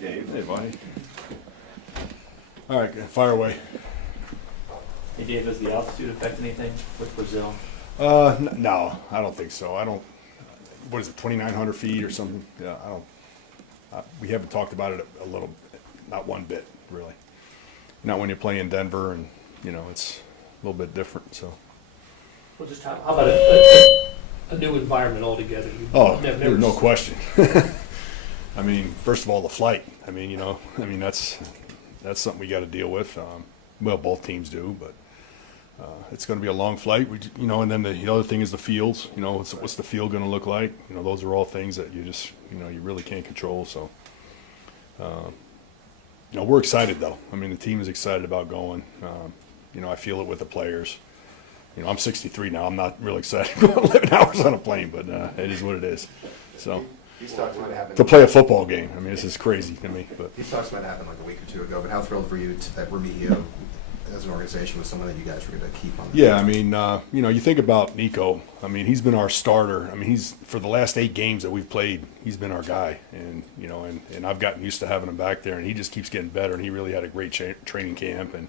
Dave. Hey, buddy. All right, fire away. Hey Dave, does the altitude affect anything with Brazil? No, I don't think so. I don't. What is it, 2,900 feet or something? Yeah, I don't. We haven't talked about it a little, not one bit, really. Not when you play in Denver, and it's a little bit different. So. Well, just how about a new environment altogether? There's no question. I mean, first of all, the flight. I mean, that's something we got to deal with. Well, both teams do, but it's going to be a long flight. And then the other thing is the fields. What's the field going to look like? Those are all things that you just, you really can't control. So, we're excited though. I mean, the team is excited about going. I feel it with the players. I'm 63 now. I'm not really excited about 11 hours on a plane, but it is what it is. So. These talks might happen. To play a football game. I mean, this is crazy to me. But These talks might happen like a week or two ago. But how thrilled for you that Remigio, as an organization, was someone that you guys were going to keep on? Yeah, I mean, you think about Nico. I mean, he's been our starter. I mean, he's for the last 8 games that we've played, he's been our guy. And and I've gotten used to having him back there, and he just keeps getting better. And he really had a great training camp, and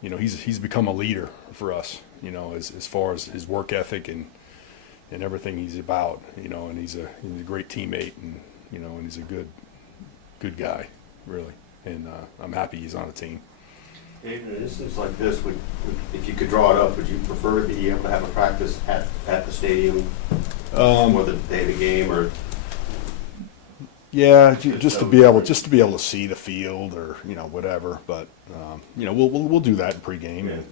he's become a leader for us. As far as his work ethic and everything he's about, and he's a great teammate, and and he's a good guy, really. And I'm happy he's on the team. Dave, in an instance like this, if you could draw it up, would you prefer to be able to have a practice at the stadium or the day of the game, or? Yeah, just to be able to see the field, or whatever. But we'll do that in pregame, and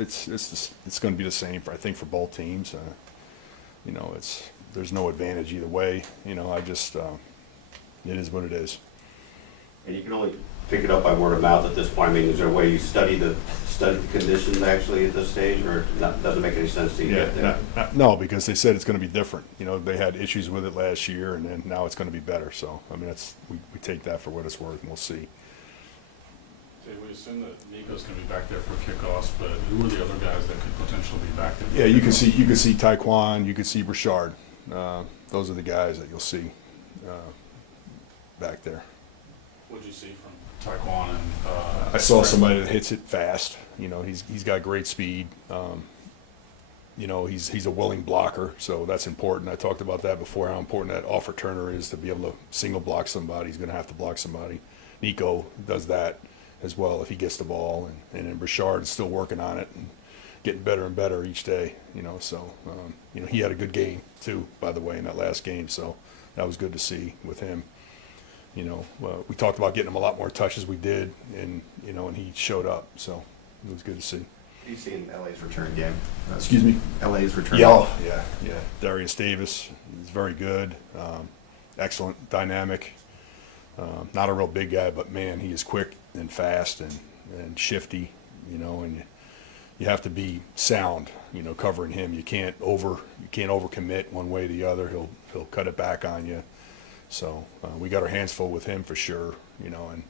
it's going to be the same I think for both teams. There's no advantage either way. It is what it is. And you can only pick it up by word of mouth at this point. I mean, is there a way you study the conditions actually at this stage, or doesn't make any sense to you get there? No, because they said it's going to be different. They had issues with it last year, and then now it's going to be better. So, I mean, we take that for what it's worth, and we'll see. We assume that Nico's going to be back there for kickoffs, but who are the other guys that could potentially be back there? Yeah, you can see Taekwon, you can see Richard. Those are the guys that you'll see back there. What did you see from Taekwon and? I saw somebody that hits it fast. He's got great speed. He's a willing blocker, so that's important. I talked about that before, how important that off returner is to be able to single block somebody. He's going to have to block somebody. Nico does that as well if he gets the ball, and then Richard is still working on it and getting better and better each day. So he had a good game too, by the way, in that last game. So that was good to see with him. We talked about getting him a lot more touches. We did, and he showed up. So it was good to see. You've seen LA's return game. Excuse me? LA's return. Yeah, yeah. Darius Davis is very good. Excellent, dynamic. Not a real big guy, but man, he is quick and fast and shifty. And you have to be sound. Covering him. You can't overcommit one way or the other. He'll cut it back on you. So we got our hands full with him for sure. And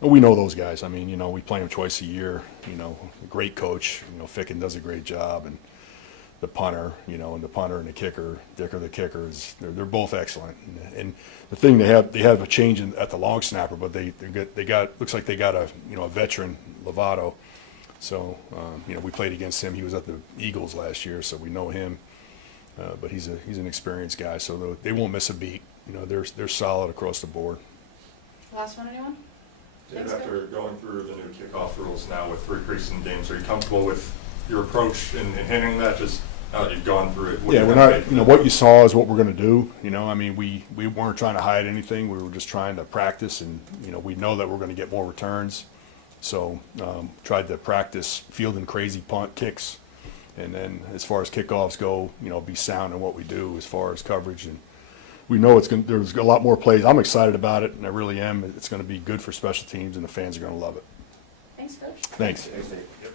we know those guys. I mean, we play them twice a year. A great coach. Ficken does a great job, and the punter, and the punter and the kicker, Dicker the kicker they're both excellent. And the thing they have a change at the long snapper, but they got looks like they got a veteran, Lovato. So we played against him. He was at the Eagles last year, so we know him. But he's an experienced guy, so they won't miss a beat. They're solid across the board. Last one, anyone? Dave, after going through the new kickoff rules now with 3 preseason games, are you comfortable with your approach in handling that? Just now that you've gone through it. Yeah, we're not. What you saw is what we're going to do. I mean, we weren't trying to hide anything. We were just trying to practice, and we know that we're going to get more returns. So tried to practice fielding crazy punt kicks, and then as far as kickoffs go, be sound in what we do as far as coverage. And we know there's a lot more plays. I'm excited about it, and I really am. It's going to be good for special teams, and the fans are going to love it. Thanks, Coach. Thanks. Thanks, Dave.